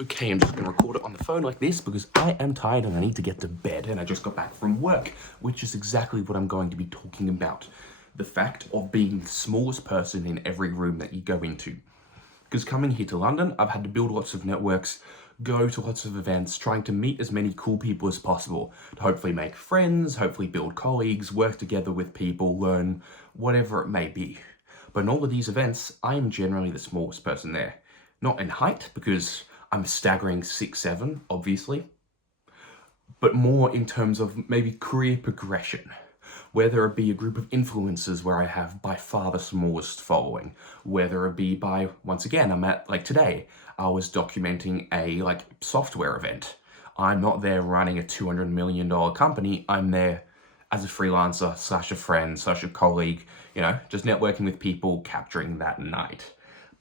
Okay, I'm just going to record it on the phone like this because I am tired and I need to get to bed, and I just got back from work, which is exactly what I'm going to be talking about. The fact of being the smallest person in every room that you go into. Because coming here to London, I've had to build lots of networks, go to lots of events, trying to meet as many cool people as possible, to hopefully make friends, hopefully build colleagues, work together with people, learn, whatever it may be. But in all of these events, I am generally the smallest person there. Not in height, because I'm a staggering 6'7", obviously, but more in terms of maybe career progression, whether it be a group of influencers where I have by far the smallest following, whether it be by, once again, I'm at, like today, I was documenting a software event. I'm not there running a $200 million company, I'm there as a freelancer, slash a friend, slash a colleague, just networking with people, capturing that night.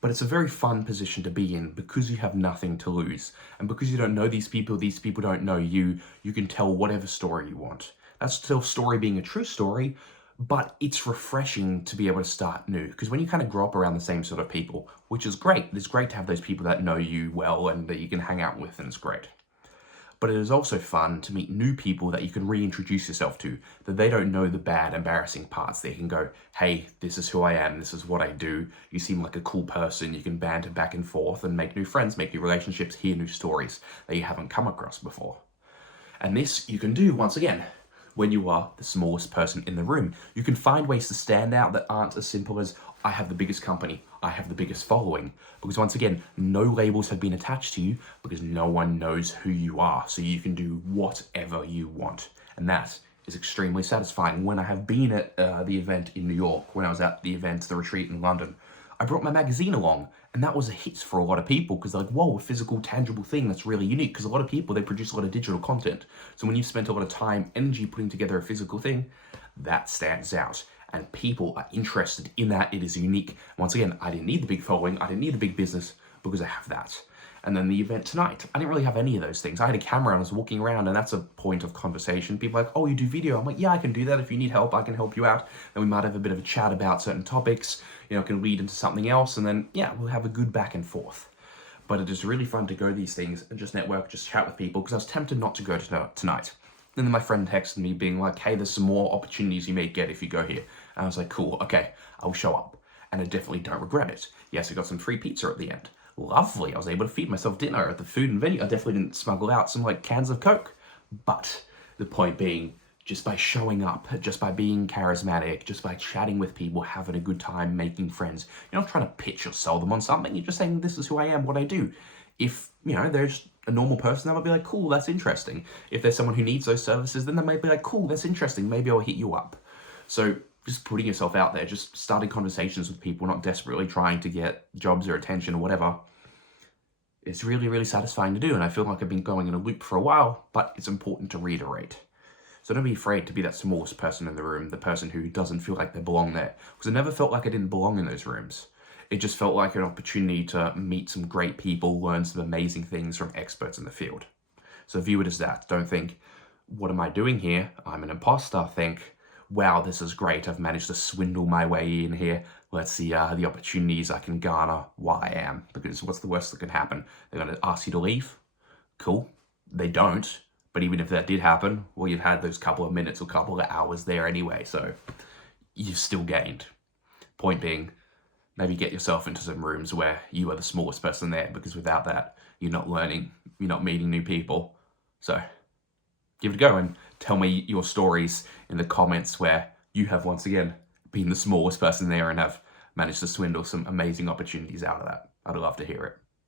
But it's a very fun position to be in because you have nothing to lose. And because you don't know these people don't know you, you can tell whatever story you want. That's still story being a true story, but it's refreshing to be able to start new. Because when you kind of grow up around the same sort of people, which is great, it's great to have those people that know you well and that you can hang out with, and it's great. But it is also fun to meet new people that you can reintroduce yourself to, that they don't know the bad, embarrassing parts. They can go, hey, this is who I am, this is what I do, you seem like a cool person, you can banter back and forth and make new friends, make new relationships, hear new stories that you haven't come across before. And this you can do, once again, when you are the smallest person in the room. You can find ways to stand out that aren't as simple as, I have the biggest company, I have the biggest following. Because once again, no labels have been attached to you because no one knows who you are. So you can do whatever you want. And that is extremely satisfying. When I have been at the event in New York, when I was at the event, the retreat in London, I brought my magazine along, and that was a hit for a lot of people because they're like, whoa, a physical, tangible thing that's really unique, because a lot of people, they produce a lot of digital content. So when you've spent a lot of time, energy putting together a physical thing, that stands out. And people are interested in that. It is unique. Once again, I didn't need the big following, I didn't need the big business because I have that. And then the event tonight, I didn't really have any of those things. I had a camera and I was walking around, and that's a point of conversation. People are like, oh, you do video? I'm like, yeah, I can do that. If you need help, I can help you out. Then we might have a bit of a chat about certain topics, it can lead into something else, and then, yeah, we'll have a good back and forth. But it is really fun to go to these things and just network, just chat with people, because I was tempted not to go to tonight. And then my friend texted me being like, hey, there's some more opportunities you may get if you go here. And I was like, cool, okay, I'll show up. And I definitely don't regret it. Yes, I got some free pizza at the end. Lovely, I was able to feed myself dinner at the food and venue. I definitely didn't smuggle out some cans of Coke. But the point being, just by showing up, just by being charismatic, just by chatting with people, having a good time, making friends, you're not trying to pitch or sell them on something, you're just saying, this is who I am, what I do. If, there's a normal person, that might be like, cool, that's interesting. If there's someone who needs those services, then they might be like, cool, that's interesting, maybe I'll hit you up. So just putting yourself out there, just starting conversations with people, not desperately trying to get jobs or attention or whatever. It's really, really satisfying to do, and I feel like I've been going in a loop for a while, but it's important to reiterate. So don't be afraid to be that smallest person in the room, the person who doesn't feel like they belong there. Because I never felt like I didn't belong in those rooms. It just felt like an opportunity to meet some great people, learn some amazing things from experts in the field. So view it as that. Don't think, what am I doing here? I'm an imposter. Think, wow, this is great. I've managed to swindle my way in here. Let's see the opportunities I can garner while I am. Because what's the worst that can happen? They're going to ask you to leave? Cool. They don't. But even if that did happen, well, you've had those couple of minutes or couple of hours there anyway, so you've still gained. Point being, maybe get yourself into some rooms where you are the smallest person there, because without that, you're not learning, you're not meeting new people. So give it a go and tell me your stories in the comments where you have, once again, been the smallest person there and have managed to swindle some amazing opportunities out of that. I'd love to hear it.